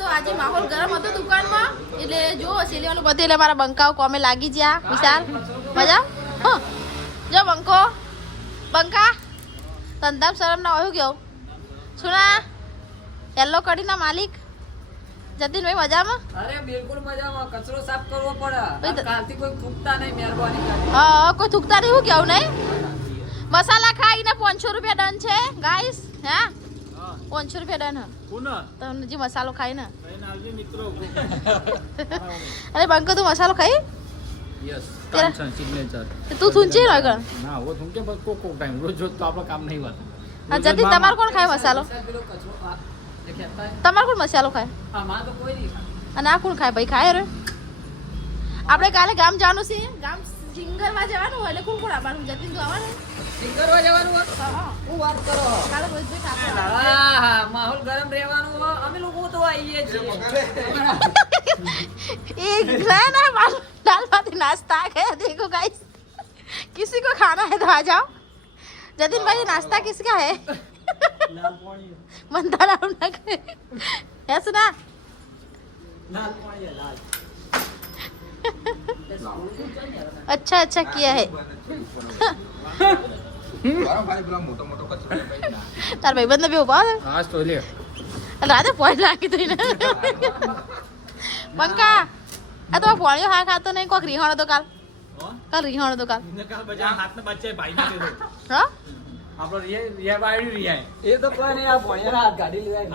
તો આજે માહોલ ગરમ હતો દુકાનમાં એટલે જો સિલેવાનું બધે એટલે મારા બંકાઓ કોમે લાગી ગયા વિશાલ મજા હા જો બંકા તંદામ શરમ ના હોય કેવું સુના યલો કડીના માલિક જતીનભાઈ મજામાં અરે બિલકુલ મજામાં કચરો સાફ કરવો પડે કાલથી કોઈ થૂકતા નહીં મહેરબાની કરી હા કોઈ થૂકતા નહીં હું કેવું નહીં મસાલા ખાઈને 500 રૂપિયા ડન છે ગાઈસ હા 500 રૂપિયા ડન હા તમને જે મસાલો ખાઈ ને અરે બંકો તું મસાલો ખાઈ યસ કાંચન સિગ્નેચર તું થૂંચી રહ્યો ગણ ના वो थूके बस को टाइम रोज रोज तो आपका काम नहीं होता હા જતી તમારો કોણ ખાય મસાલો તમારો કોણ મસાલો ખાય હા માં તો કોઈ નહીં અને આ કોણ ખાય ભાઈ ખાય રે આપણે કાલે ગામ જવાનું છે ગામ સિંગરમાં જવાનું હોય એટલે કોણ કોણ આવવાનું જતીન તો આવવાનું સિંગરવા જવાનું હોય હા હું વાત કરો કાલે રોજ ઠાકોર હા માહોલ ગરમ રહેવાનું હોય અમે લોકો તો આવીએ છીએ एक ना दाल भात नाश्ता है देखो गाइस किसी को खाना है तो आ जाओ जतिन भाई नाश्ता किसका है मंदारा ना है सुना अच्छा अच्छा किया है तार भाई बंदा भी उबा आज तो ले राजा पॉइंट लागी तो બંકા આ તો ભણ્યો હા ખાતો નહીં કોક રીહાણો તો કાલ રીહાણો તો કાલ બજા હાથને બચ્ચે ભાઈ ના દેતો હા આપણો રિયા બાયડી રિયા એ તો કોઈ નહીં આ ભણ્યા હાથ ગાડી લેવાય